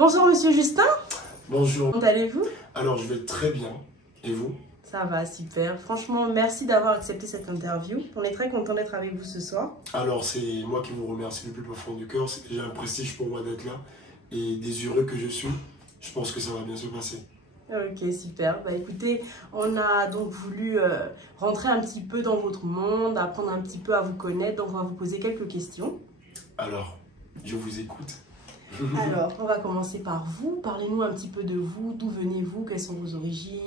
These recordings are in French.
Bonjour Monsieur Justin. Bonjour. Comment allez-vous? Alors je vais très bien. Et vous? Ça va, super. Franchement, merci d'avoir accepté cette interview. On est très content d'être avec vous ce soir. Alors c'est moi qui vous remercie du plus profond du cœur. C'est déjà un prestige pour moi d'être là. Et désireux que je suis, je pense que ça va bien se passer. Ok, super. Bah écoutez, on a donc voulu rentrer un petit peu dans votre monde, apprendre un petit peu à vous connaître. Donc on va vous poser quelques questions. Alors, je vous écoute. Alors, on va commencer par vous. Parlez-nous un petit peu de vous. D'où venez-vous? Quelles sont vos origines?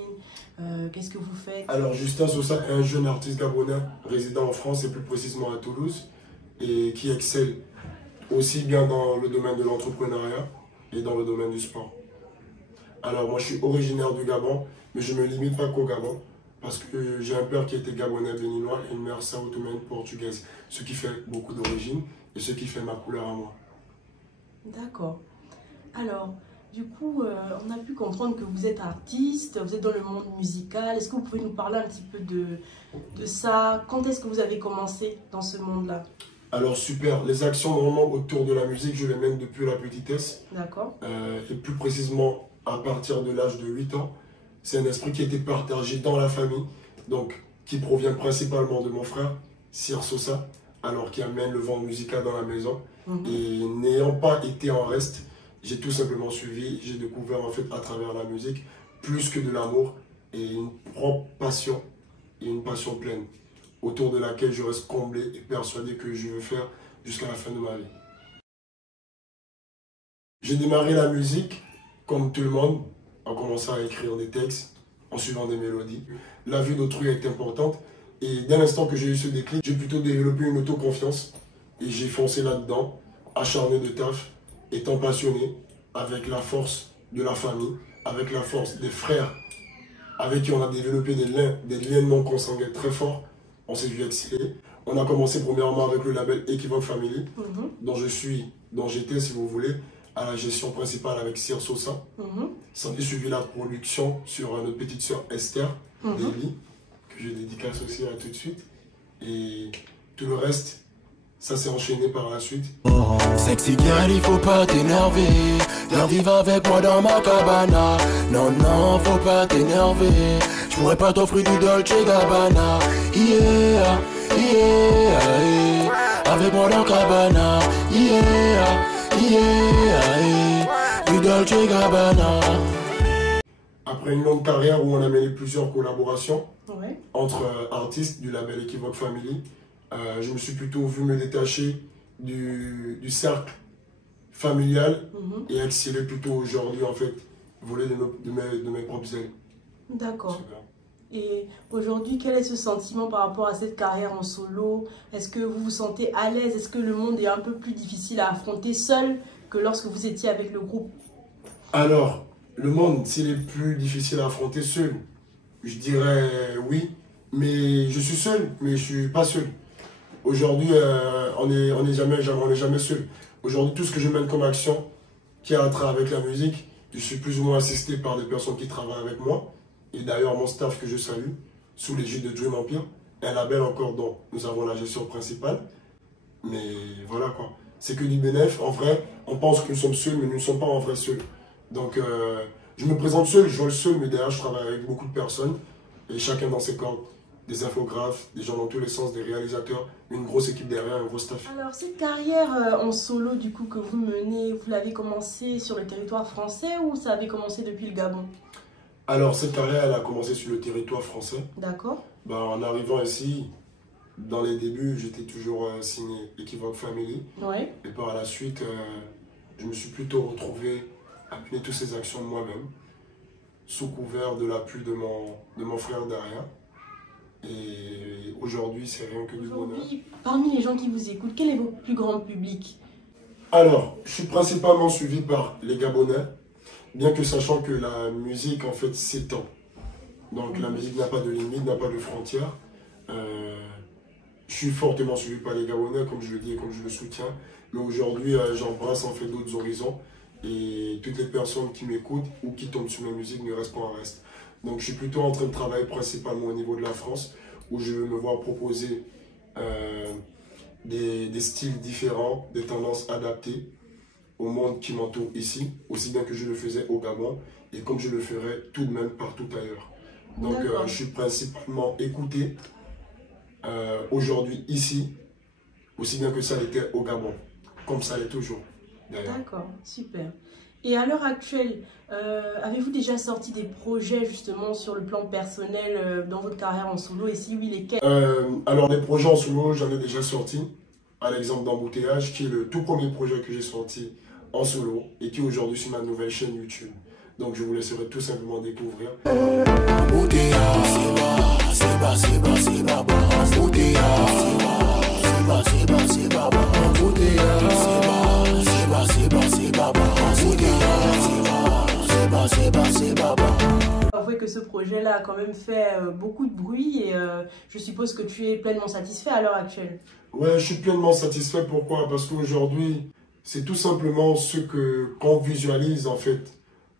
Qu'est-ce que vous faites? Alors Justin Sosa est un jeune artiste gabonais résidant en France et plus précisément à Toulouse et qui excelle aussi bien dans le domaine de l'entrepreneuriat et dans le domaine du sport. Alors moi je suis originaire du Gabon, mais je ne me limite pas qu'au Gabon parce que j'ai un père qui était gabonais béninois et une mère sao-toméenne portugaise, ce qui fait beaucoup d'origine et ce qui fait ma couleur à moi. D'accord. Alors, du coup, on a pu comprendre que vous êtes artiste, vous êtes dans le monde musical. Est-ce que vous pouvez nous parler un petit peu de ça? Quand est-ce que vous avez commencé dans ce monde-là? Alors super, les actions vraiment autour de la musique, je les mène depuis la petitesse. D'accord. Et plus précisément à partir de l'âge de 8 ans. C'est un esprit qui a été partagé dans la famille, donc qui provient principalement de mon frère, Sir Sosa, alors qui amène le vent musical dans la maison. Et n'ayant pas été en reste, j'ai tout simplement suivi, j'ai découvert en fait à travers la musique plus que de l'amour et une propre passion et une passion pleine autour de laquelle je reste comblé et persuadé que je veux faire jusqu'à la fin de ma vie. J'ai démarré la musique comme tout le monde en commençant à écrire des textes, en suivant des mélodies. La vue d'autrui est importante et dès l'instant que j'ai eu ce déclic, j'ai plutôt développé une autoconfiance et j'ai foncé là-dedans, acharné de taf, étant passionné, avec la force de la famille, avec la force des frères avec qui on a développé des liens non consanguins très forts. On s'est vu exceller. On a commencé premièrement avec le label Equivoque Family, dont j'étais, si vous voulez, à la gestion principale avec Sir Sosa. S'en est suivi la production sur notre petite sœur Esther Daily, que je dédicace aussi à tout de suite. Et tout le reste, ça s'est enchaîné par la suite. Sexy girl, il faut pas t'énerver. Viens vivre avec moi dans ma cabana. Non, non, faut pas t'énerver. Je pourrais pas t'offrir du Dolce Gabbana. Yeah, yeah, avec moi dans cabana. Yeah, yeah, du Dolce Gabbana. Après une longue carrière où on a mené plusieurs collaborations Ouais. entre artistes du label Equivoque Family, je me suis plutôt vu me détacher du cercle familial et exceller plutôt aujourd'hui en fait, voler de mes propres ailes. D'accord. Super. Et aujourd'hui, quel est ce sentiment par rapport à cette carrière en solo? Est-ce que vous vous sentez à l'aise? Est-ce que le monde est un peu plus difficile à affronter seul que lorsque vous étiez avec le groupe? Alors, le monde, s'il est plus difficile à affronter seul, je dirais oui, mais je suis seul, mais je suis pas seul. Aujourd'hui, on n'est jamais seul. Aujourd'hui, tout ce que je mène comme action qui a trait avec la musique, je suis plus ou moins assisté par des personnes qui travaillent avec moi. Et d'ailleurs, mon staff que je salue, sous l'égide de Dream Empire, un label encore dont nous avons la gestion principale. Mais voilà quoi. C'est que du bénéfice. En vrai, on pense que nous sommes seuls, mais nous ne sommes pas en vrai seuls. Donc, je me présente seul, je vole seul, mais derrière, je travaille avec beaucoup de personnes. Et chacun dans ses cordes. Des infographes, des gens dans tous les sens, des réalisateurs, une grosse équipe derrière, un gros staff. Alors, cette carrière en solo du coup que vous menez, vous l'avez commencé sur le territoire français ou ça avait commencé depuis le Gabon? Alors, cette carrière, elle a commencé sur le territoire français. D'accord. Ben, en arrivant ici, dans les débuts, j'étais toujours signé Equivoque Family. Ouais. Et par la suite, je me suis plutôt retrouvé à mener toutes ces actions de moi-même, sous couvert de l'appui de mon frère derrière. Et aujourd'hui, c'est rien que du bonheur. Aujourd'hui, parmi les gens qui vous écoutent, quel est votre plus grand public? Alors, je suis principalement suivi par les Gabonais, bien que sachant que la musique, en fait, s'étend. Donc, la musique n'a pas de limite, n'a pas de frontières. Je suis fortement suivi par les Gabonais, comme je le dis et comme je le soutiens. Mais aujourd'hui, j'embrasse en fait d'autres horizons. Et toutes les personnes qui m'écoutent ou qui tombent sur ma musique ne restent pas en reste. Donc, je suis plutôt en train de travailler principalement au niveau de la France, où je vais me voir proposer des styles différents, des tendances adaptées au monde qui m'entoure ici, aussi bien que je le faisais au Gabon et comme je le ferai tout de même partout ailleurs. Donc je suis principalement écouté aujourd'hui ici, aussi bien que ça l'était au Gabon, comme ça l'est toujours. D'accord, super. Et à l'heure actuelle, avez-vous déjà sorti des projets justement sur le plan personnel dans votre carrière en solo et si oui, lesquels? Alors les projets en solo, j'en ai déjà sorti. À l'exemple d'Embouteillage, qui est le tout premier projet que j'ai sorti en solo et qui est aujourd'hui sur ma nouvelle chaîne YouTube. Donc je vous laisserai tout simplement découvrir. Avouez que ce projet-là a quand même fait beaucoup de bruit et je suppose que tu es pleinement satisfait à l'heure actuelle. Ouais, je suis pleinement satisfait. Pourquoi? Parce qu'aujourd'hui, c'est tout simplement ce qu'on visualise en fait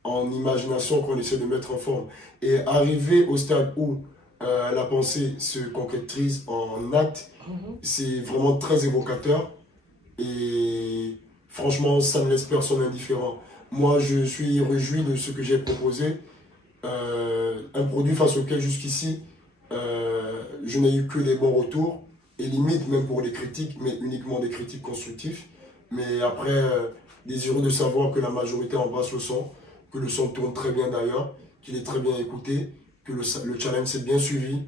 en imagination qu'on essaie de mettre en forme. Et arriver au stade où la pensée se concrétise en acte, c'est vraiment très évocateur. Et franchement, ça ne laisse personne indifférent. Moi, je suis réjoui de ce que j'ai proposé. Un produit face auquel jusqu'ici, je n'ai eu que des bons retours. Et limite, même pour les critiques, mais uniquement des critiques constructives. Mais après, désireux de savoir que la majorité embrasse le son, que le son tourne très bien d'ailleurs, qu'il est très bien écouté, que le challenge s'est bien suivi,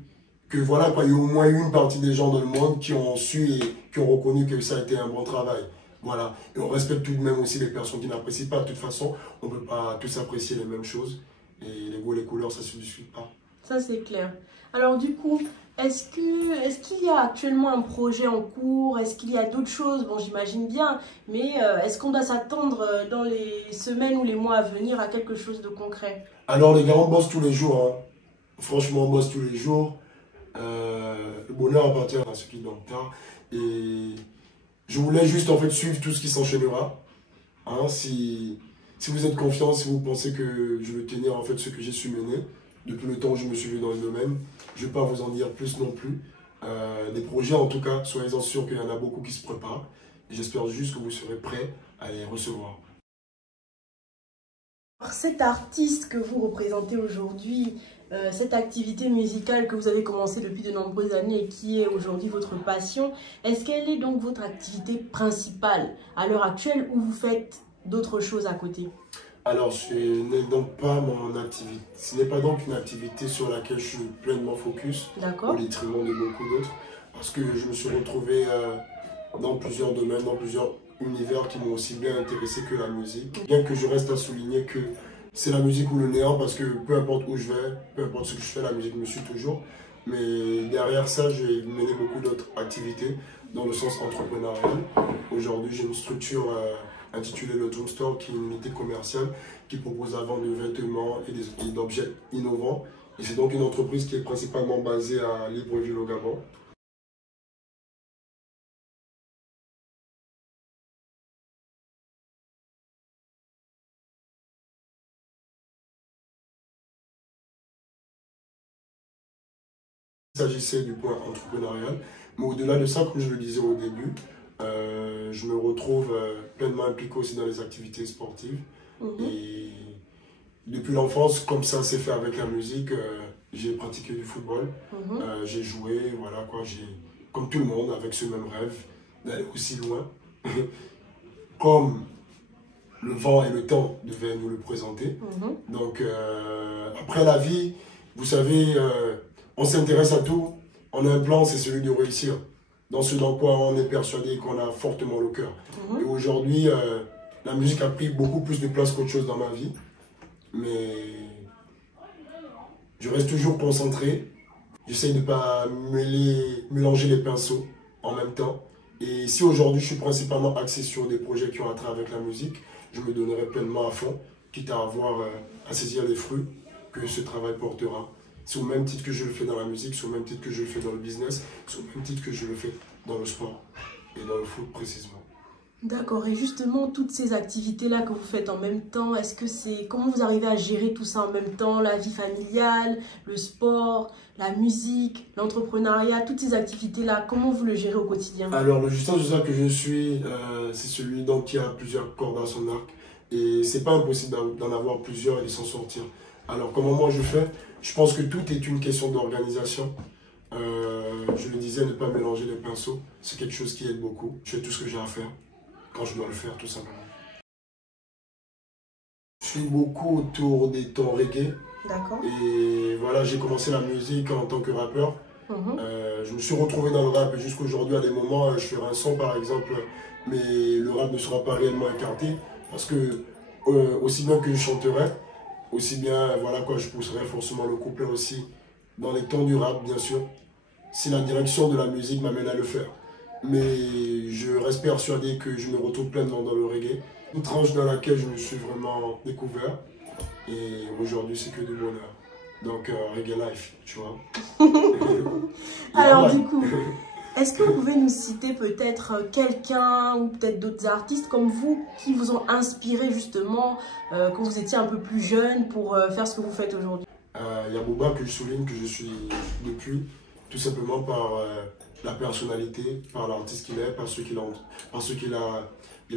que voilà, il y a au moins une partie des gens dans le monde qui ont su et qui ont reconnu que ça a été un bon travail. Voilà. Et on respecte tout de même aussi les personnes qui n'apprécient pas. De toute façon, on ne peut pas tous apprécier les mêmes choses. Et les goûts et les couleurs, ça ne se discute pas. Ça, c'est clair. Alors du coup, est-ce qu'il y a actuellement un projet en cours? Est-ce qu'il y a d'autres choses? Bon, j'imagine bien, mais est-ce qu'on doit s'attendre dans les semaines ou les mois à venir à quelque chose de concret? Alors les gars, on bosse tous les jours. Hein. Franchement, on bosse tous les jours. Le bonheur appartient à ceux qui dorment tard. Et je voulais juste en fait suivre tout ce qui s'enchaînera. Hein, si vous êtes confiant, si vous pensez que je vais tenir en fait ce que j'ai su mener depuis le temps où je me suis vu dans le domaine, je ne vais pas vous en dire plus non plus. Des projets en tout cas, soyez-en sûrs qu'il y en a beaucoup qui se préparent. J'espère juste que vous serez prêts à les recevoir. Cet artiste que vous représentez aujourd'hui, cette activité musicale que vous avez commencée depuis de nombreuses années et qui est aujourd'hui votre passion, est-ce qu'elle est donc votre activité principale à l'heure actuelle ou vous faites d'autres choses à côté? Alors, ce n'est donc pas mon activité. Ce n'est pas donc une activité sur laquelle je suis pleinement focus, au détriment de beaucoup d'autres, parce que je me suis retrouvé dans plusieurs domaines, dans plusieurs univers qui m'ont aussi bien intéressé que la musique. Bien que je reste à souligner que c'est la musique ou le néant, parce que peu importe où je vais, peu importe ce que je fais, la musique me suit toujours. Mais derrière ça, j'ai mené beaucoup d'autres activités dans le sens entrepreneurial. Aujourd'hui, j'ai une structure intitulée le Dream Store, qui est une unité commerciale qui propose la vente de vêtements et d'objets innovants. Et c'est donc une entreprise qui est principalement basée à Libreville au Gabon. Il s'agissait du point entrepreneurial, mais au-delà de ça, comme je le disais au début, je me retrouve pleinement impliqué aussi dans les activités sportives. Et depuis l'enfance, comme ça s'est fait avec la musique, j'ai pratiqué du football, j'ai joué, voilà quoi, comme tout le monde, avec ce même rêve d'aller aussi loin, comme le vent et le temps devaient nous le présenter. Donc après la vie, vous savez, on s'intéresse à tout, on a un plan, c'est celui de réussir. Dans ce dans quoi on est persuadé qu'on a fortement le cœur. Et aujourd'hui, la musique a pris beaucoup plus de place qu'autre chose dans ma vie. Mais je reste toujours concentré. J'essaie de ne pas mélanger les pinceaux en même temps. Et si aujourd'hui je suis principalement axé sur des projets qui ont trait avec la musique, je me donnerai pleinement à fond, quitte à avoir à saisir les fruits que ce travail portera. C'est au même titre que je le fais dans la musique, c'est au même titre que je le fais dans le business, c'est au même titre que je le fais dans le sport et dans le foot précisément. D'accord, et justement, toutes ces activités-là que vous faites en même temps, comment vous arrivez à gérer tout ça en même temps, la vie familiale, le sport, la musique, l'entrepreneuriat, toutes ces activités-là, comment vous le gérez au quotidien? Alors, le Justin Joseph que je suis, c'est celui donc, qui a plusieurs cordes à son arc. Et c'est pas impossible d'en avoir plusieurs et de s'en sortir. Alors, comment moi je fais? Je pense que tout est une question d'organisation. Je le disais, ne pas mélanger les pinceaux, c'est quelque chose qui aide beaucoup. Je fais tout ce que j'ai à faire, quand je dois le faire, tout simplement. Je suis beaucoup autour des tons reggae. D'accord. Et voilà, j'ai commencé la musique en tant que rappeur. Je me suis retrouvé dans le rap et jusqu'aujourd'hui, à des moments, je ferai un son par exemple, mais le rap ne sera pas réellement écarté parce que aussi bien que je chanterai, aussi bien voilà quoi, je pousserai forcément le couplet aussi dans les tons du rap, bien sûr, si la direction de la musique m'amène à le faire. Mais je reste persuadé que je me retrouve pleinement dans le reggae, une tranche dans laquelle je me suis vraiment découvert. Et aujourd'hui, c'est que du bonheur. Donc, reggae life, tu vois. Alors, du coup, est-ce que vous pouvez nous citer peut-être quelqu'un ou peut-être d'autres artistes comme vous qui vous ont inspiré justement quand vous étiez un peu plus jeune pour faire ce que vous faites aujourd'hui? Il y a Booba que je souligne que je suis depuis, tout simplement par la personnalité, par l'artiste qu'il est, par ce qu'il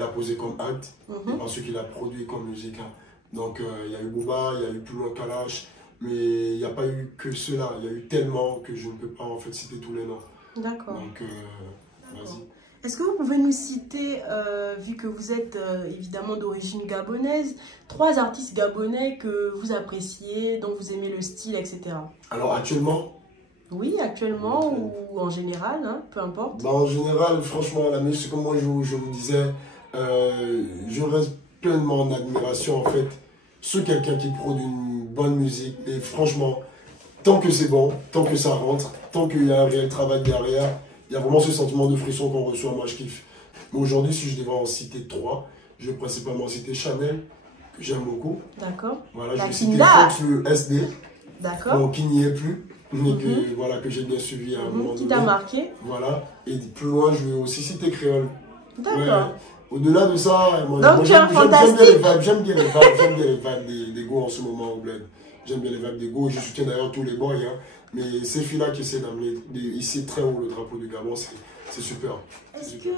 a posé comme acte, et par ce qu'il a produit comme musique. Hein. Donc il y a eu Booba, il y a eu plus loin Kalash, mais il n'y a pas eu que cela, il y a eu tellement que je ne peux pas en fait citer tous les noms. D'accord. Donc vas-y. Est-ce que vous pouvez nous citer, vu que vous êtes évidemment d'origine gabonaise, 3 artistes gabonais que vous appréciez, dont vous aimez le style, etc. Alors actuellement? Oui, actuellement ou en général, hein, peu importe. Bah, en général, franchement, la musique, comme moi je vous disais, je reste pleinement en admiration en fait sur quelqu'un qui produit une bonne musique. Et franchement, tant que c'est bon, tant que ça rentre, tant qu'il y a un réel travail derrière, il y a vraiment ce sentiment de frisson qu'on reçoit, moi je kiffe. Mais aujourd'hui, si je devais en citer 3, je vais principalement citer Chanel, que j'aime beaucoup. D'accord. Voilà, je vais citer Fox, le SD, d'accord, qui n'y est plus, mais que, voilà, que j'ai bien suivi à un moment donné. Qui t'a marqué. Voilà, et plus loin, je vais aussi citer Créole. D'accord. Ouais. Au-delà de ça, moi j'aime bien les vagues des go en ce moment au bled. J'aime bien les vagues des go, je soutiens d'ailleurs tous les boys. Hein. Mais ces filles-là qui essaient d'amener ici très haut le drapeau du Gabon, c'est super. Est-ce que,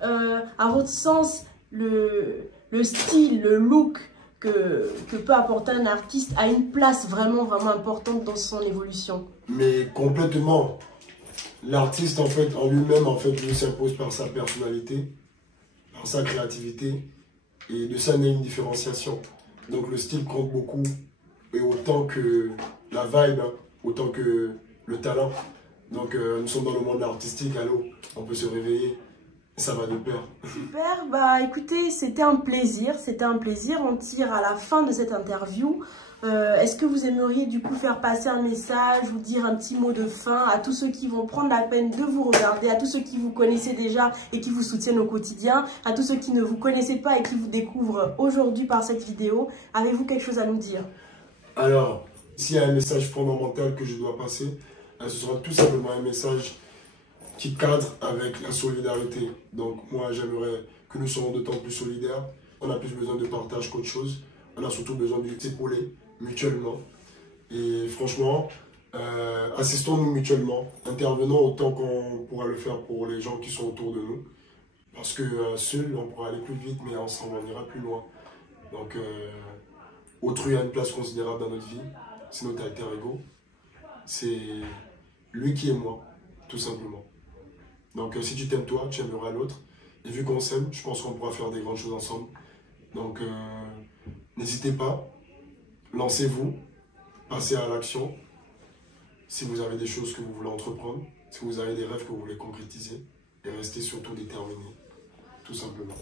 à votre sens, le style, le look que peut apporter un artiste a une place vraiment, vraiment importante dans son évolution? Mais complètement. L'artiste, en fait, en lui-même, en fait, lui s'impose par sa personnalité, par sa créativité, et de ça naît une différenciation. Donc le style compte beaucoup, et autant que la vibe, hein, autant que le talent. Donc nous sommes dans le monde artistique, allô, on peut se réveiller, ça va de pair. Super, bah écoutez, c'était un plaisir, on tire à la fin de cette interview. Est-ce que vous aimeriez du coup faire passer un message ou dire un petit mot de fin à tous ceux qui vont prendre la peine de vous regarder, à tous ceux qui vous connaissez déjà et qui vous soutiennent au quotidien, à tous ceux qui ne vous connaissaient pas et qui vous découvrent aujourd'hui par cette vidéo? Avez-vous quelque chose à nous dire? Alors, s'il y a un message fondamental que je dois passer, ce sera tout simplement un message qui cadre avec la solidarité. Donc moi j'aimerais que nous soyons d'autant plus solidaires. On a plus besoin de partage qu'autre chose. On a surtout besoin de s'épauler mutuellement. Et franchement, assistons-nous mutuellement. Intervenons autant qu'on pourra le faire pour les gens qui sont autour de nous. Parce que seul on pourra aller plus vite, mais ensemble on ira plus loin. Donc autrui a une place considérable dans notre vie. C'est notre alter ego. C'est lui qui est moi, tout simplement. Donc si tu t'aimes toi, tu aimeras l'autre. Et vu qu'on s'aime, je pense qu'on pourra faire des grandes choses ensemble. Donc n'hésitez pas, lancez-vous, passez à l'action. Si vous avez des choses que vous voulez entreprendre, si vous avez des rêves que vous voulez concrétiser, et restez surtout déterminés, tout simplement.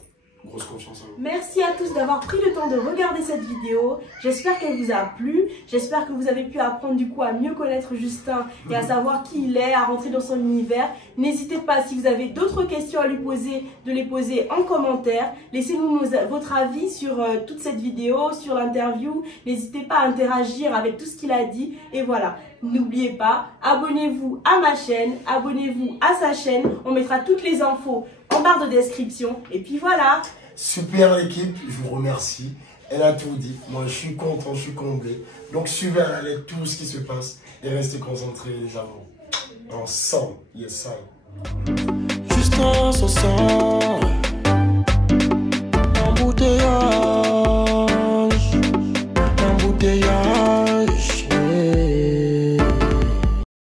Grosse confiance à vous. Merci à tous d'avoir pris le temps de regarder cette vidéo. J'espère qu'elle vous a plu. J'espère que vous avez pu apprendre du coup à mieux connaître Justin et à savoir qui il est, à rentrer dans son univers. N'hésitez pas, si vous avez d'autres questions à lui poser, de les poser en commentaire. Laissez-nous votre avis sur toute cette vidéo, sur l'interview. N'hésitez pas à interagir avec tout ce qu'il a dit. Et voilà, n'oubliez pas, abonnez-vous à ma chaîne, abonnez-vous à sa chaîne. On mettra toutes les infos en petite barre de description. Et puis voilà. Super l'équipe, je vous remercie. Elle a tout dit. Moi, je suis content, je suis comblé. Donc, suivez à la lettre tout ce qui se passe et restez concentrés, les amours. Ensemble, yes, I. Juste un sang, embouteillage, embouteillage.